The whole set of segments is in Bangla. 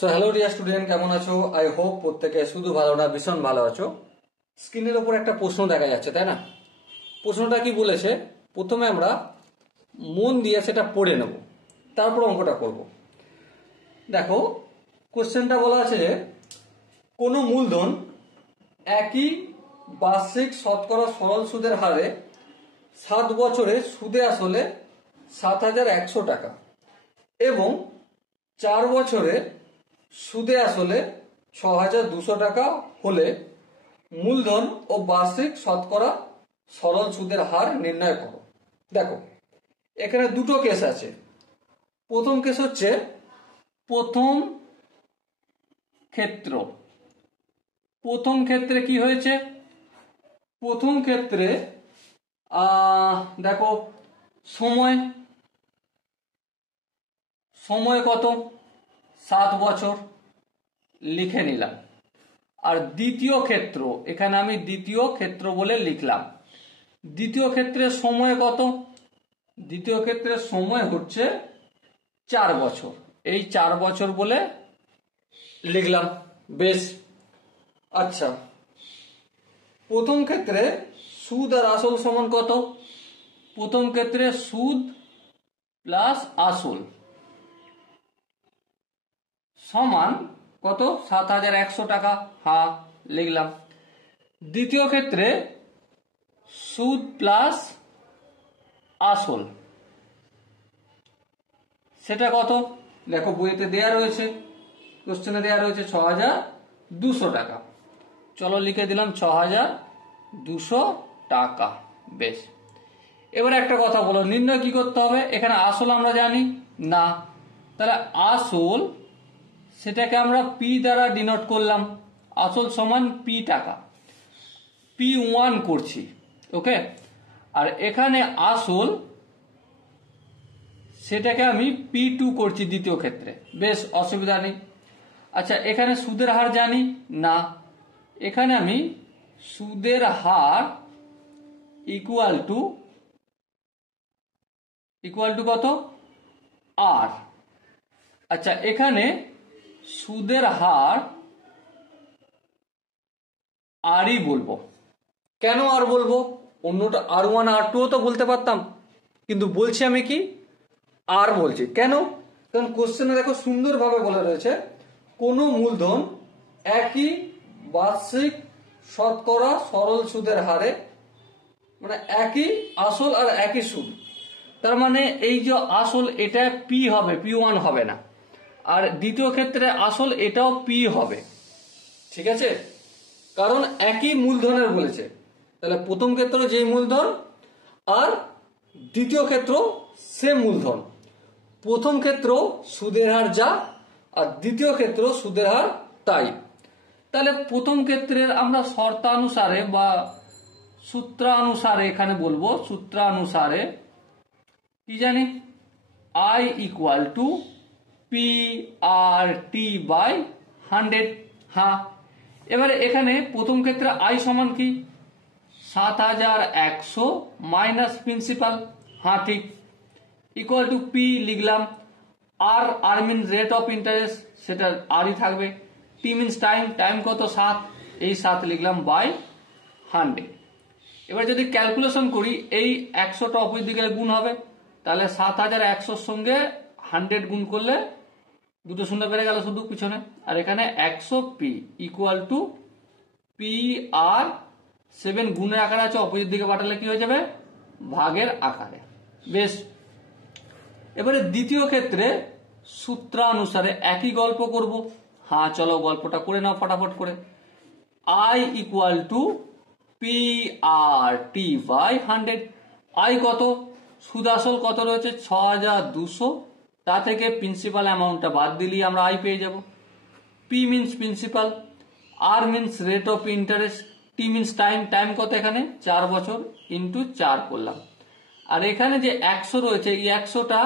সো হ্যালো ডিয়ার স্টুডেন্ট, কেমন আছো? আই হোপ প্রত্যেকে শুধু ভালো না ভীষণ ভালো আছো। স্ক্রিনের ওপর একটা প্রশ্ন দেখা যাচ্ছে, তাই না? প্রশ্নটা কি বলেছে, প্রথমে আমরা মন দিয়ে সেটা পড়ে নেব, তারপর অঙ্কটা করব। দেখো, কোশ্চেনটা বলা আছে যে কোনো মূলধন একই বার্ষিক শতকরা সরল সুদের হারে 7 বছরে সুদে আসলে 7,100 টাকা এবং 4 বছরে সুদে আসলে 6,200 টাকা হলে মূলধন ও বার্ষিক শতকরা সরল সুদের হার নির্ণয় করো। দেখো, এখানে দুটো কেস আছে। প্রথম কেস হচ্ছে প্রথম ক্ষেত্র। প্রথম ক্ষেত্রে কি হয়েছে? প্রথম ক্ষেত্রে দেখো, সময় কত? 7 বছর লিখে নিলাম। আর দ্বিতীয় ক্ষেত্র, এখানে আমি দ্বিতীয় ক্ষেত্র বলে লিখলাম। দ্বিতীয় ক্ষেত্রে সময় কত? দ্বিতীয় ক্ষেত্রে সময় হচ্ছে 4 বছর। এই 4 বছর বলে লিখলাম। বেশ, আচ্ছা, প্রথম ক্ষেত্রে সুদ আর আসল সমান কত? প্রথম ক্ষেত্রে সুদ প্লাস আসল সমান কত? 7,100 টাকা। হ্যাঁ, লিখলাম। দ্বিতীয় ক্ষেত্রে সুদ প্লাস আসল, সেটা কত? দেখো, বইতে দেয়া রয়েছে, কোশ্চেনে দেয়া রয়েছে 6,200 টাকা। চলো লিখে দিলাম 6,200 টাকা। বেশ, এবারে একটা কথা বলো, নির্ণয় কি করতে হবে? এখানে আসল আমরা জানি না, তাহলে আসল সেটাকে আমরা পি দ্বারা ডিনোট করলাম। আসল সমান পি টাকা, P1 করছি। ওকে, আর এখানে আসল সেটাকে আমি P2 করছি দ্বিতীয় ক্ষেত্রে। বেশ, অসুবিধা নেই। আচ্ছা, এখানে সুদের হার জানি না, এখানে আমি সুদের হার ইকুয়াল টু কত? আর। আচ্ছা, এখানে সুদের হার আরই বলবো। কেন আর বলবো? অন্যটা R1 R2 তো বলতে পারতাম, কিন্তু বলছি আমি কি আর বলছি। কেন? কারণ কোশ্চেনে দেখো সুন্দরভাবে বলে রয়েছে কোনো মূলধন একই বার্ষিক শতকরা সরল সুদের হারে, মানে একই আসল আর একই সুদ। তার মানে এই যে আসল, এটা পি হবে, P1 হবে না। আর দ্বিতীয় ক্ষেত্রে আসল এটাও পি হবে। ঠিক আছে, কারণ একই মূলধনের বলেছে। তাহলে প্রথম ক্ষেত্র যেই মূলধন আর দ্বিতীয় ক্ষেত্র সে মূলধন। প্রথম ক্ষেত্র সুদের হার যা আর দ্বিতীয় ক্ষেত্র সুদের হার তাই। তাহলে প্রথম ক্ষেত্রের আমরা শর্তানুসারে বা সূত্রানুসারে এখানে বলবো, সূত্রানুসারে কি জানি? I equal to PRT by 100। হ্যাঁ, এবারে এখানে প্রথম ক্ষেত্রে I সমান কি? 7,100 মাইনাস প্রিন্সিপাল। হ্যাঁ, ঠিক, ইকুয়াল টু P লিখলাম। আর মিনস রেট অফ ইন্টারেস্ট, সেটা আরই থাকবে। T মিনস টাইম কত? 7, এই 7 লিখলাম বাই 100। এবার যদি ক্যালকুলেশন করি, এই 100টা অপোজিট দিকে গুণ হবে, তাহলে 7,100 সঙ্গে 100 গুণ করলে দুটো শূন্য বেড়ে গেল শুধু পিছনে। আর এখানে 100P ইকুয়াল টু PR7 গুণের আকারে আছে, অপোজিট দিকে পাঠালে কি হয়ে যাবে? ভাগের আকারে। বেশ, এবারে দ্বিতীয় ক্ষেত্রে সূত্রানুসারে একই গল্প করব। হ্যাঁ, চলো গল্পটা করে নাও ফটাফট করে। I equal to PRT by 100। I কত? সুদ আসল কত রয়েছে? 6,200। তা থেকে প্রিন্সিপাল অ্যামাউন্টটা বাদ দিলেই আমরা I পেয়ে যাব। P means principal, R means rate of interest, T means time কত? এখানে 4 বছর ইন্টু 4 করলাম। আর এখানে যে 100 রয়েছে, এই 100টা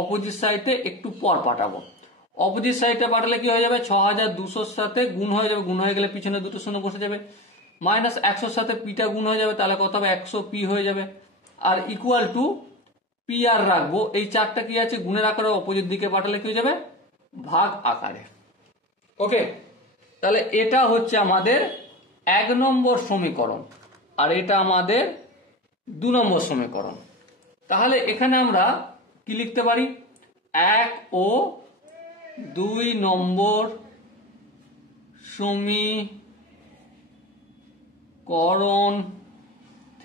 অপোজিট সাইডে একটু পর পাঠাবো। অপোজিট সাইডে পাঠালে কি হয়ে যাবে? 6,200-র সাথে গুণ হয়ে যাবে, গুণ হয়ে গেলে পিছনে দুটো শূন্য বসে যাবে, মাইনাস 100-র সাথে পিটা গুণ হয়ে যাবে, তাহলে কত হবে? 100P হয়ে যাবে। আর ইকুয়াল টু PR রাখবো। এই 4টা কি আছে? গুণের আকারে, অপোজিট দিকে পাঠালে কি হয়ে যাবে? ভাগ আকারে। ওকে, তাহলে এটা হচ্ছে আমাদের 1 নম্বর সমীকরণ আর এটা আমাদের 2 নম্বর সমীকরণ। তাহলে এখানে আমরা কি লিখতে পারি, 1 ও 2 নম্বর সমীকরণ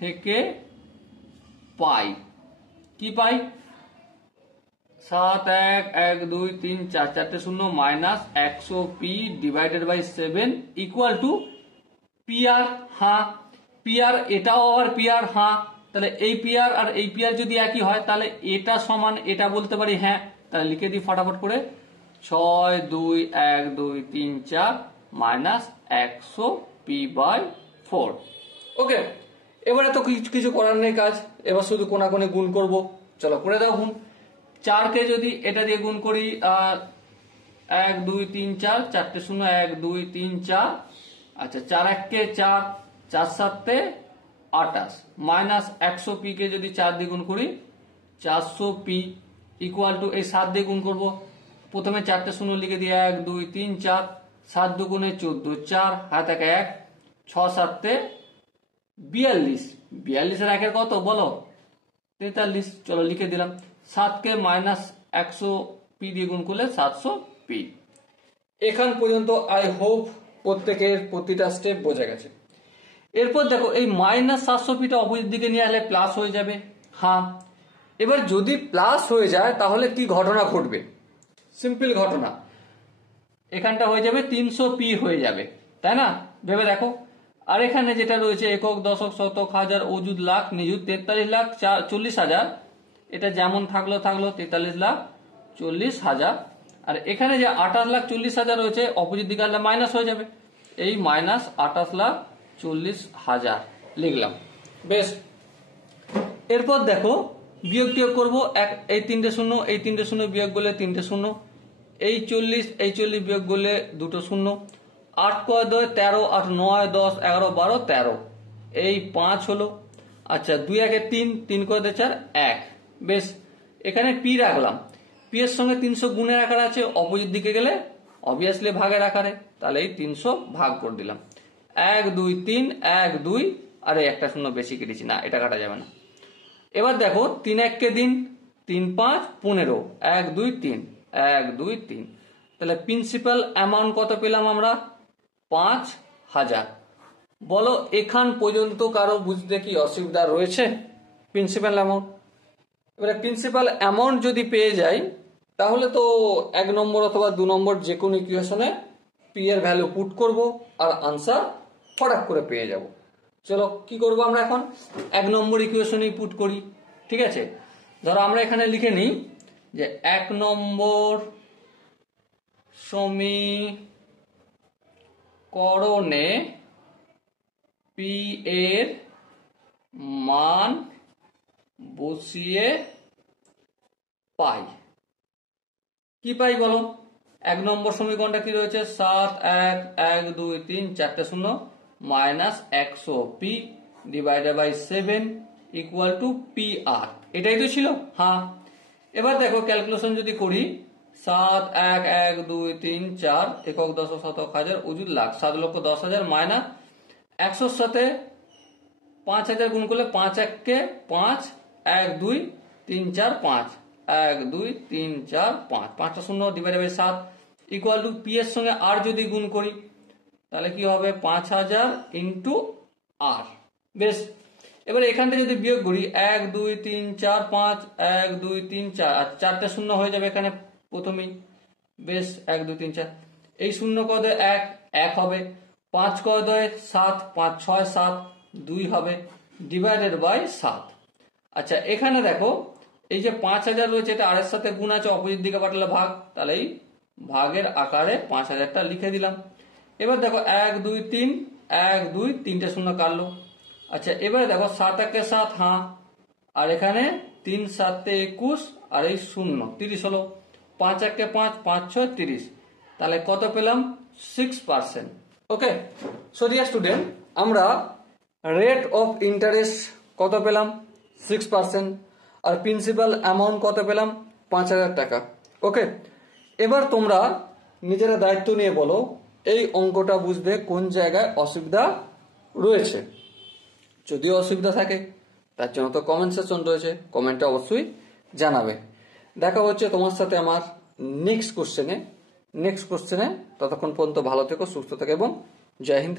থেকে পাই, কি পাই, 7 1 1 2 3 4 4 শূন্য minus 100p divided by 7 equal to PR. হ্যাঁ, পিআর, এটাও আবার পিআর। হ্যাঁ, তাহলে এই পিআর আর এই পিআর যদি একই হয় তাহলে এটা সমান এটা বলতে পারি। হ্যাঁ, তাহলে লিখে দিই ফটাফট করে, 6 2 1 2 3 4 মাইনাস 100p বাই 4। ওকে, এবারে তো কিছু করার নেই কাজ, এবার শুধু কোনাকুনি গুণ করব। চলো করে দাও গুণ। 4 কে যদি এটা দিয়ে গুণ করি, 1 2 3 4 4 শূন্য 1 2 3 4, আচ্ছা 4 1 কে 4, 4 7 28 মাইনাস 100p কে যদি 4 দিয়ে গুণ করি 400p ইকুয়াল টু, এই 7 দিয়ে গুণ করব, প্রথমে 4 শূন্য লিখে দিয়ে 1 2 3 4, 7 দুগুণে 14, 4 হাত 1 6 7 42, 42 এর একের কত বলো, 43। চলো লিখে দিলাম। 7 কে মাইনাস 100p দিয়ে গুণ করলে 700p। এখান পর্যন্ত আই হোপ প্রত্যেকের প্রতিটা স্টেপ বোঝা গেছে। এরপর দেখো এই মাইনাস 700pটা অপোজিট দিকে নিয়ে আসলে প্লাস হয়ে যাবে। হ্যাঁ, এবার যদি প্লাস হয়ে যায় তাহলে কি ঘটনা ঘটবে, সিম্পল ঘটনা, এখানটা হয়ে যাবে 300p হয়ে যাবে, তাই না? ভেবে দেখো। আর এখানে যেটা রয়েছে একক দশক শতক হাজার অযুত লাখ নিযুত 43,40,000, এটা যেমন থাকলো 43,40,000। আর এখানে যে 28,40,000 রয়েছে অপোজিট দিকে আসলে মাইনাস হয়ে যাবে, এই মাইনাস 28,40,000 লিখলাম। বেশ, এরপর দেখো বিয়োগ টিয়োগ করবো, এই 3টে শূন্য, এই 3টে শূন্য বিয়োগ করলে 3টে শূন্য, এই 40 বিয়োগ করলে 2টো শূন্য, 8 ক 2 13, 8 9 10 11 12 13, এই 5 হলো। আচ্ছা 2 1 3, 3 ক 2 4 1। বেশ, এখানে পি রাখলাম, পি এর সঙ্গে 300 গুণের আকার আছে, অপোজিট দিকে গেলে অবভিয়াসলি ভাগের আকারে, তাহলে এই 300 ভাগ করে দিলাম। 1 2 3 1 2, আরে একটা শূন্য বেশি কেটেছি, না এটা কাটা যাবে না। এবার দেখো 3 1 কে দিন, 3 5 15, 1 2 3 1 2 3, তাহলে প্রিন্সিপাল অ্যামাউন্ট কত পেলাম আমরা, 5,000। বলো এখান পর্যন্ত কারো বুঝতে কি অসুবিধা রয়েছে? প্রিন্সিপাল অ্যামাউন্ট, এবারে প্রিন্সিপাল অ্যামাউন্ট যদি পেয়ে যাই তাহলে তো 1 নম্বর অথবা 2 নম্বর যে কোনো ইকুয়েশনে পি এর ভ্যালু পুট করব আর আনসার ফটাক করে পেয়ে যাব। চলো কি করব আমরা এখন, 1 নম্বর ইকুয়েশনেই পুট করি। ঠিক আছে, ধরো আমরা এখানে লিখে নিই যে 1 নম্বর সমীকরণে পি এর মান বসিয়ে পাই, কি পাই বলো? 1 নম্বর সমীকরণটা কি রয়েছে, 7 1 1 2 3 4টে শূন্য minus 100p divided by 7 equal to P R, এটাই তো ছিল। হ্যাঁ, এবার দেখো ক্যালকুলেশন যদি করি, 7 1 1 2 3 4 একক দশক শতক হাজার অযুত লাখ 7,10,000 মাইনাস 100 সাথে 5,000 গুণ করলে 5 1 কে 5 1 2 3 4 5 1 2 3 4 5, 5টা শূন্য divided by 7 equal to P এর সঙ্গে আর যদি গুণ করি তাহলে কি হবে, 5,000 ইন্টু আর। বেশ, এবার এখান থেকে যদি বিয়োগ করি 1 2 3 4 5 1 2 3 4, আর 4টে শূন্য হয়ে যাবে এখানে প্রথমেই। বেশ, 1 2 3 4, এই শূন্য কদে 1 1 হবে, 5 কদে 7 5 6 7 2 হবে ডিভাইডেড বাই 7। আচ্ছা এখানে দেখো এই যে 5,000 রয়েছে এটা আর এর সাথে গুণ আছে, অপোজিট দিকে পাঠালে ভাগ, তাহলে এই ভাগের আকারে 5,000টা লিখে দিলাম। এবার দেখো 1 2 3 1 2 3টে শূন্য কাটলো। আচ্ছা এবারে দেখো 7 1 কে 7, হ্যাঁ, আর এখানে 3 7 21 আর এই শূন্য 30 হলো, 5 1 কে 5 5 6 30, তাহলে কত পেলাম, 6%। ওকে, সো ডিয়ার স্টুডেন্ট, আমরা রেট অফ ইন্টারেস্ট কত পেলাম, 6%, আর প্রিন্সিপাল অ্যামাউন্ট কত পেলাম, 5,000 টাকা। ওকে, এবার তোমরা নিজেরা দায়িত্ব নিয়ে বলো এই অঙ্কটা বুঝবে কোন জায়গায় অসুবিধা রয়েছে। যদিও অসুবিধা থাকে তার জন্য তো কমেন্ট সেকশন রয়েছে, কমেন্টে অবশ্যই জানাবে। দেখা হচ্ছে তোমার সাথে আমার নেক্সট কোশ্চেনে। ততক্ষণ পর্যন্ত ভালো থেকো, সুস্থ থেকো এবং জয় হিন্দ।